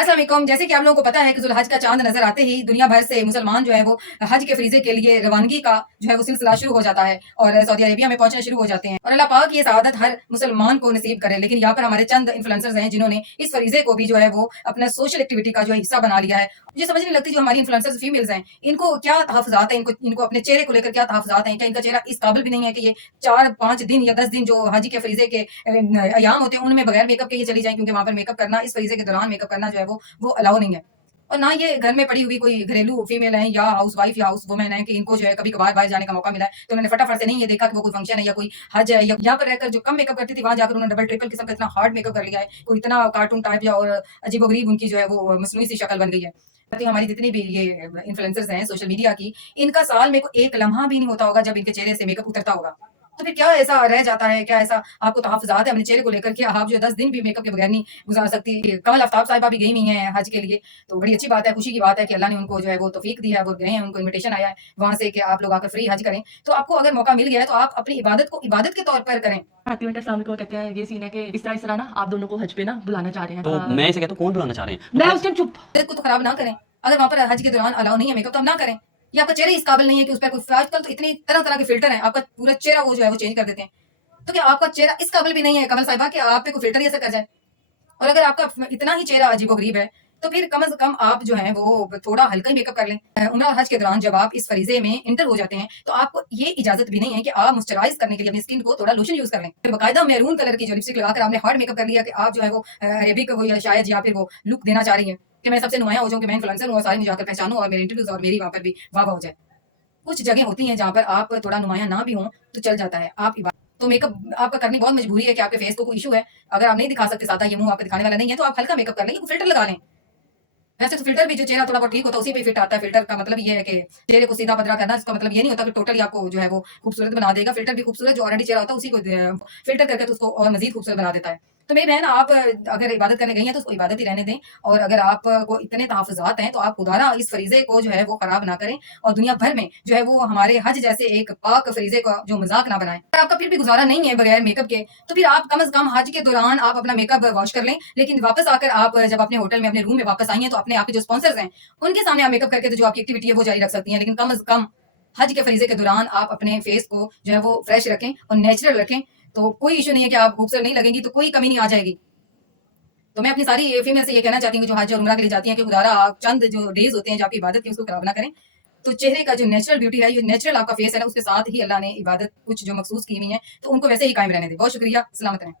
अस्सलाम वालेकुम। जैसे कि आप लोगों को पता है कि ज़ुल्हज का चांद नजर आते ही दुनिया भर से मुसलमान जो है वो हज के फरीजे के लिए रवानगी का जो है वो सिलसिला शुरू हो जाता है और सऊदी अरेबिया में पहुंचना शुरू हो जाते हैं। और अल्लाह पाक ये सआदत हर मुसलमान को नसीब करे। लेकिन यहाँ पर हमारे चंद इन्फ्लुएंसर्स हैं जिन्होंने इस फरीजे को भी जो है वो अपना सोशल एक्टिविटी का जो हिस्सा बना लिया है। मुझे समझ नहीं लगती जो हमारी इन्फ्लुएंसर्स फीमेल्स हैं इनको क्या तहफ़्फ़ुज़ात हैं, इनको अपने चेहरे को लेकर क्या तहफ़्फ़ुज़ात हैं। क्या इनका चेहरा इस काबिल भी नहीं है कि ये 4-5 दिन या 10 दिन जो हज के फरीजे के अयाम होते हैं उनमें बगैर मेकअप के ये चली जाएं, क्योंकि वहाँ पर मेकअप करना इस फरीजे के दौरान मेकअप करना जो है वो अलाउ नहीं है। और ना ये घर में पड़ी हुई कोई घरेलू फीमेल है या हाउस वाइफ या हाउस वुमेन है कि इनको जो है कभी कभार बाहर जाने का मौका मिला है तो उन्होंने फटाफट से नहीं ये देखा कि वो कोई फंक्शन है या कोई हज है, या यहाँ पर रहकर जो कम मेकअप करती थी वहां जाकर उन्होंने डबल ट्रिपल किस्म का इतना हार्ड मेकअप कर लिया है, कोई इतना कार्टून टाइप या और अजीबोगरीब उनकी जो है वो मसनूई सी शक्ल बन गई है। हमारी जितनी भी ये इन्फ्लुएंसर्स हैं सोशल मीडिया की, इनका साल में को एक लम्हा भी नहीं होता होगा जब इनके चेहरे से मेकअप उतरता होगा। तो फिर क्या ऐसा रह जाता है, क्या ऐसा आपको तहफ़्फ़ुज़ात है अपने चेहरे को लेकर कि आप जो है 10 दिन भी मेकअप के बगैर नहीं गुजार सकती। कमल आफ्ताब साहिबा भी गई हुई हैं हज के लिए, तो बड़ी अच्छी बात है, खुशी की बात है कि अल्लाह ने उनको जो है वो तौफीक दी है, वो गए हैं, उनको इन्विटेशन आया है वहाँ से कि आप लोग आकर फ्री हज करें। तो आपको अगर मौका मिल गया है तो आप अपनी इबादत को इबादत के तौर पर करें। आती बेटा अस्सलाम वालेकुम कहते हैं ये सीन है कि इस तरह ना आप दोनों को हज पे ना बुलाना चाह रहे हैं। तो मैं इसे कहता हूँ कौन बुलाना चाह रहे हैं। मैं उस टाइम चुप। इबादत को तो खराब ना करें। अगर वहाँ पर हज के दौरान अलाउ नहीं है मेकअप तो हम ना करें। या आपका चेहरा इस काबिल नहीं है कि उस पर कोई, आजकल तो इतनी तरह तरह के फिल्टर हैं, आपका पूरा चेहरा वो जो है वो चेंज कर देते हैं। तो क्या आपका चेहरा इस काबिल भी नहीं है कमल साहिबा कि आप पे कोई फिल्टर ही असर कर जाए? और अगर आपका इतना ही चेहरा अजीबोगरीब है तो फिर कम से कम आप जो है वो थोड़ा हल्का ही मेकअप कर लें। उम्रा और हज के दौरान जब आप इस फरीजे में इंटर हो जाते हैं तो आपको ये इजाजत भी नहीं है कि आप मॉइस्चराइज करने के लिए अपनी स्किन को थोड़ा लोशन यूज कर लें। फिर बाकायदा मैरून कलर की जो लिपस्टिक लगाकर आपने हार्ड मेकअप कर लिया कि आप जो है वो अरेबिक वो या शायद या फिर वो लुक देना चाह रही है कि मैं सबसे नुमाया हो जाऊँ, कि मैं इन्फ्लुएंसर हूँ और सारे मुझे आकर पहचानूं और मेरे इंटरव्यूज और मेरी वहाँ पर भी वाह वाह हो जाए। कुछ जगह होती हैं जहाँ पर आप थोड़ा नुमाया ना भी हों तो चल जाता है। आप तो मेकअप आपका करनी बहुत मजबूरी है कि आपके फेस को कोई इशू है, अगर आप नहीं दिखा सकते, सादा ये मुंह आपके दिखाने वाला नहीं है, तो आप हल्का मेकअप कर लें, फिल्टर लगा लें। वैसे तो फिल्टर भी जो चेहरा थोड़ा बहुत ठीक होता है उसी पे फिट आता है। फिल्टर का मतलब ये है कि चेहरे को सीधा पतला करना, इसका मतलब ये नहीं होता कि टोटली आपको जो है वो खूबसूरत बना देगा। फिल्टर भी खूबसूरत जो ऑलरेडी चेहरा होता है उसी को फिल्टर करके तो उसको और मजीद खूबसूरत बना देता है। तो मेरी बहन, आप अगर इबादत करने गई हैं तो उसको इबादत ही रहने दें, और अगर आपको इतने तहफ़्फ़ुज़ात हैं तो आप खुदारा इस फरीजे को जो है वो खराब ना करें और दुनिया भर में जो है वो हमारे हज जैसे एक पाक फरीजे का जो मजाक ना बनाएं। अगर आपका फिर भी गुजारा नहीं है बगैर मेकअप के तो फिर आप कम से कम हज के दौरान आप अपना मेकअप वॉश कर लें, लेकिन वापस आकर आप जब अपने होटल में अपने रूम में वापस आई हैं तो अपने आपके जो स्पॉन्सर्स हैं उनके सामने आप मेकअप करके तो जो आपकी एक्टिविटी है वो जारी रख सकती हैं। लेकिन कम से कम हज के फरीजे के दौरान आप अपने फेस को जो है वो फ्रेश रखें और नेचुरल रखें, तो कोई इशू नहीं है कि आप खूबसूरत नहीं लगेंगी, तो कोई कमी नहीं आ जाएगी। तो मैं अपनी सारी फीमेल से ये कहना चाहती हूँ जो हज और उम्रा के लिए जाती हैं कि खुदारा आप चंद जो डेज होते हैं जो आपकी इबादत की उसको खराब ना करें। तो चेहरे का जो नेचुरल ब्यूटी है, जो नेचुरल आपका फेस है ना, उसके साथ ही अल्लाह ने इबादत कुछ जो मखसूस की हुई है तो उनको वैसे ही कायम रहने दें। बहुत शुक्रिया, सलामत रहें।